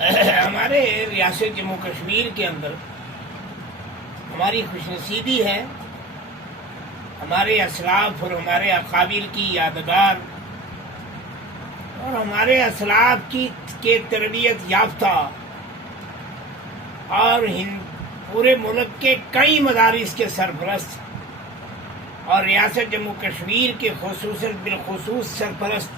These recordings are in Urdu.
ہمارے ریاست جموں کشمیر کے اندر ہماری خوش نصیبی ہے، ہمارے اسلاف اور ہمارے اقابر کی یادگار اور ہمارے اسلاف کے تربیت یافتہ اور پورے ملک کے کئی مدارس کے سرپرست اور ریاست جموں کشمیر کے بالخصوص سرپرست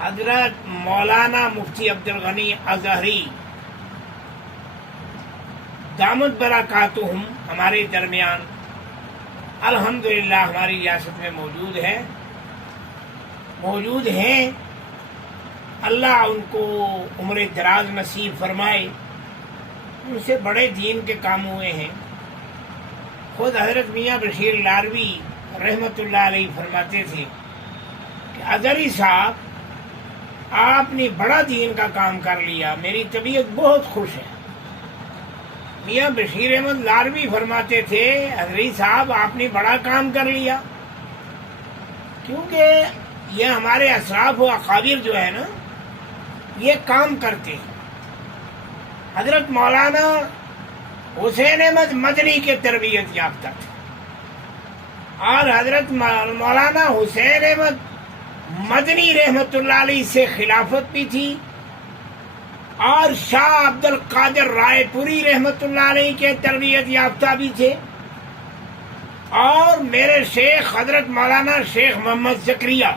حضرت مولانا مفتی عبدالغنی ازہری دامت برکاتہم ہمارے درمیان الحمدللہ ہماری ریاست میں موجود ہیں۔ اللہ ان کو عمر دراز نصیب فرمائے، ان سے بڑے دین کے کام ہوئے ہیں۔ خود حضرت میاں بشیر لاروی رحمۃ اللہ علیہ فرماتے تھے کہ ازہری صاحب آپ نے بڑا دین کا کام کر لیا، میری طبیعت بہت خوش ہے۔ میاں بشیر احمد لاروی فرماتے تھے ازہری صاحب آپ نے بڑا کام کر لیا، کیونکہ یہ ہمارے اسلاف و اقابر جو ہے نا یہ کام کرتے ہیں۔ حضرت مولانا حسین احمد مدنی کے تربیت یافتہ تھے اور حضرت مولانا حسین احمد مدنی رحمت اللہ علیہ سے خلافت بھی تھی اور شاہ عبد القادر رائے پوری رحمت اللہ علیہ کے تربیت یافتہ بھی تھے، اور میرے شیخ حضرت مولانا شیخ محمد زکریا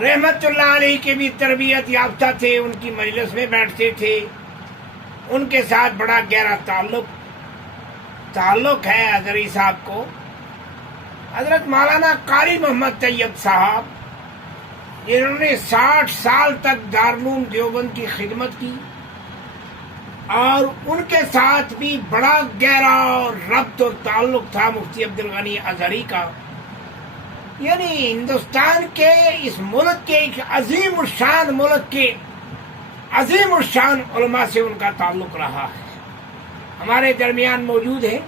رحمت اللہ علیہ کے بھی تربیت یافتہ تھے، ان کی مجلس میں بیٹھتے تھے، ان کے ساتھ بڑا گہرا تعلق ہے ازہری صاحب کو۔ حضرت مولانا قاری محمد طیب صاحب جنہوں نے 60 سال تک دارالعلوم دیوبند کی خدمت کی، اور ان کے ساتھ بھی بڑا گہرا ربط اور تعلق تھا مفتی عبدالغنی ازہری کا، یعنی ہندوستان کے اس ملک کے ایک عظیم الشان ملک کے عظیم الشان علماء سے ان کا تعلق رہا ہے، ہمارے درمیان موجود ہے۔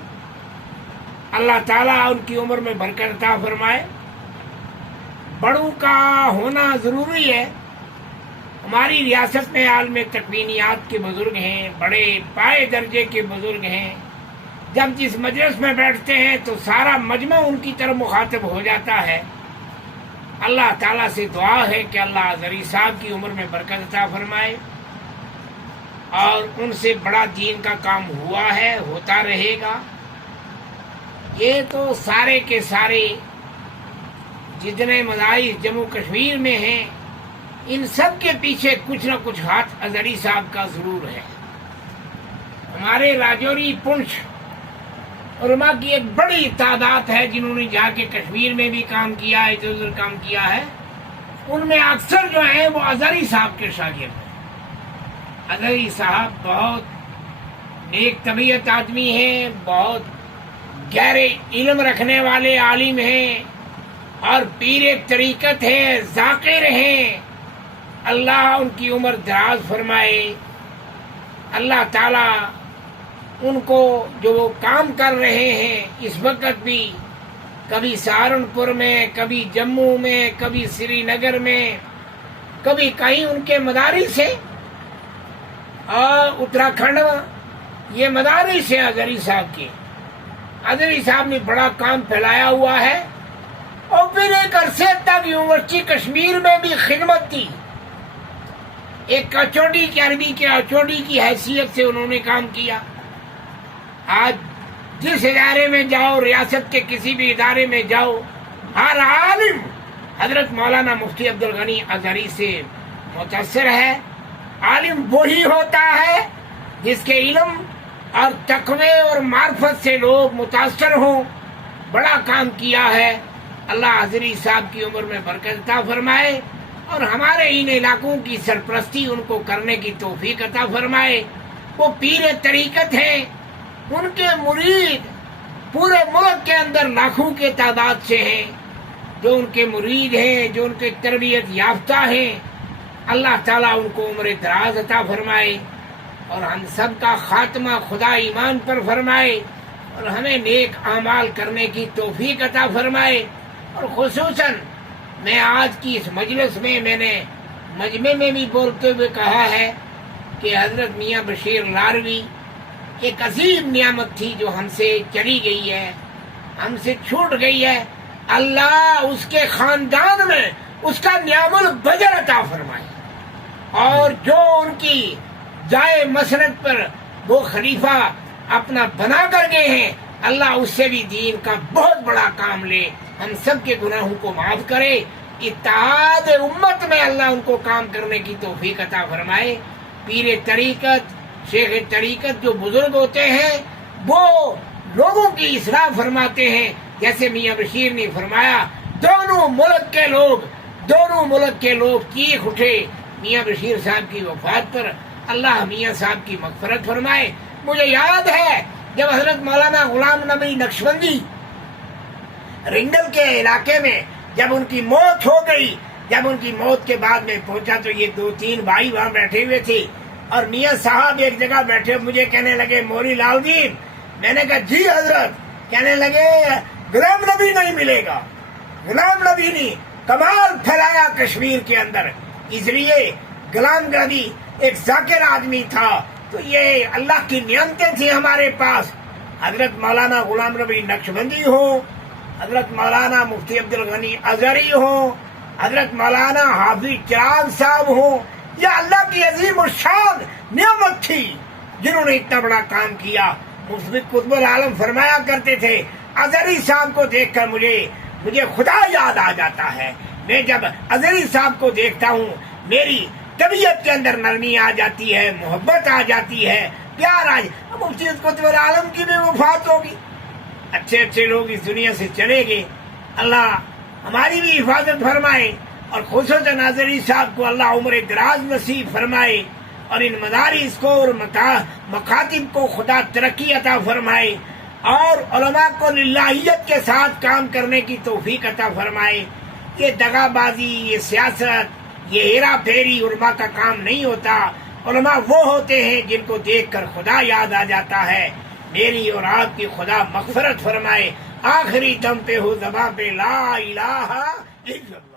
اللہ تعالیٰ ان کی عمر میں برکت عطا فرمائے۔ بڑوں کا ہونا ضروری ہے۔ ہماری ریاست میں عالم تکوینیات کے بزرگ ہیں، بڑے پائے درجے کے بزرگ ہیں، جب جس مجلس میں بیٹھتے ہیں تو سارا مجمع ان کی طرف مخاطب ہو جاتا ہے۔ اللہ تعالیٰ سے دعا ہے کہ اللہ ازہری صاحب کی عمر میں برکت عطا فرمائے، اور ان سے بڑا دین کا کام ہوا ہے، ہوتا رہے گا۔ یہ تو سارے کے سارے جتنے مدارس جموں کشمیر میں ہیں ان سب کے پیچھے کچھ نہ کچھ ہاتھ ازہری صاحب کا ضرور ہے۔ ہمارے راجوری پنچ علماء کی ایک بڑی تعداد ہے جنہوں نے جا کے کشمیر میں بھی کام کیا ہے، ادھر ادھر کام کیا ہے، ان میں اکثر جو ہیں وہ ازہری صاحب کے شاگرد ہیں۔ ازہری صاحب بہت نیک طبیعت آدمی ہیں، بہت گہرے علم رکھنے والے عالم ہیں، اور پیر ایک طریقت ہیں، ذاکر ہیں۔ اللہ ان کی عمر دراز فرمائے۔ اللہ تعالیٰ ان کو جو وہ کام کر رہے ہیں اس وقت بھی، کبھی سہارنپور میں، کبھی جموں میں، کبھی سری نگر میں، کبھی کہیں ان کے مدارس ہیں، اور اتراکھنڈ میں یہ مدارس ہیں ازہری صاحب کے۔ ازہری صاحب نے بڑا کام پھیلایا ہوا ہے، اور پھر ایک عرصے تک یونیورسٹی کشمیر میں بھی خدمت کی، ایک ایچ.او.ڈی کی عربی کے ایچ.او.ڈی کی حیثیت سے انہوں نے کام کیا۔ آج جس ادارے میں جاؤ، ریاست کے کسی بھی ادارے میں جاؤ، ہر عالم حضرت مولانا مفتی عبدالغنی ازہری سے متاثر ہے۔ عالم وہی ہوتا ہے جس کے علم اور تقوی اور معرفت سے لوگ متاثر ہوں۔ بڑا کام کیا ہے، اللہ ازہری صاحب کی عمر میں برکت عطا فرمائے، اور ہمارے ان علاقوں کی سرپرستی ان کو کرنے کی توفیق عطا فرمائے۔ وہ پیر طریقت ہیں، ان کے مرید پورے ملک کے اندر لاکھوں کے تعداد سے ہیں، جو ان کے مرید ہیں، جو ان کے تربیت یافتہ ہیں۔ اللہ تعالیٰ ان کو عمر دراز عطا فرمائے، اور ہم سب کا خاتمہ خدا ایمان پر فرمائے، اور ہمیں نیک اعمال کرنے کی توفیق عطا فرمائے۔ اور خصوصاً میں آج کی اس مجلس میں نے مجمع میں بھی بولتے ہوئے کہا ہے کہ حضرت میاں بشیر لاروی ایک عظیم نعمت تھی جو ہم سے چلی گئی ہے، ہم سے چھوٹ گئی ہے، اللہ اس کے خاندان میں اس کا نعم البجر عطا فرمائے، اور جو ان کی جائے مسند پر وہ خلیفہ اپنا بنا کر گئے ہیں، اللہ اس سے بھی دین کا بہت بڑا کام لے، ہم سب کے گناہوں کو معاف کرے، اتحاد امت میں اللہ ان کو کام کرنے کی توفیق عطا فرمائے۔ پیر طریقت، شیخ طریقت جو بزرگ ہوتے ہیں وہ لوگوں کی اصلاح فرماتے ہیں، جیسے میاں بشیر نے فرمایا دونوں ملک کے لوگ چیخ اٹھے میاں بشیر صاحب کی وفات پر، اللہ میاں صاحب کی مغفرت فرمائے۔ مجھے یاد ہے جب حضرت مولانا غلام نبی نقشبندی رنگل کے علاقے میں جب ان کی موت ہو گئی، جب ان کی موت کے بعد میں پہنچا تو یہ 2-3 بھائی وہاں بیٹھے ہوئے تھے، اور میاں صاحب ایک جگہ بیٹھے مجھے کہنے لگے موری لال دین، میں نے کہا جی حضرت، کہنے لگے غلام نبی نہیں ملے گا، غلام نبی نے کمال پھیلایا کشمیر کے اندر، اس لیے غلام نبی ایک ذاکر آدمی تھا، تو یہ اللہ کی نعمتیں تھیں ہمارے پاس۔ حضرت مولانا غلام نبی نقشبندی ہوں، حضرت مولانا مفتی عبد الغنی ازہری ہوں، حضرت مولانا حافظ چراغ صاحب ہوں، یہ اللہ کی عظیم الشان نعمت تھی جنہوں نے اتنا بڑا کام کیا۔ مفتی قطب العالم فرمایا کرتے تھے ازہری صاحب کو دیکھ کر مجھے خدا یاد آ جاتا ہے، میں جب ازہری صاحب کو دیکھتا ہوں میری طبیعت کے اندر نرمی آ جاتی ہے، محبت آ جاتی ہے، پیار آ جاتی۔ مفتی قطب العالم کی بھی وفات ہوگی، اچھے لوگ اس دنیا سے چلے گئے، اللہ ہماری بھی حفاظت فرمائے، اور خصوصاً ازہری صاحب کو اللہ عمر دراز نصیب فرمائے، اور ان مدارس کو اور مکاتب کو خدا ترقی عطا فرمائے، اور علماء کو للہیت کے ساتھ کام کرنے کی توفیق عطا فرمائے۔ یہ دغا بازی، یہ سیاست، یہ ہیرا پھیری علماء کا کام نہیں ہوتا، علماء وہ ہوتے ہیں جن کو دیکھ کر خدا یاد آ جاتا ہے۔ میری اور آپ کی خدا مغفرت فرمائے۔ آخری دم پہ ہو زباں پہ لا الہ الا اللہ۔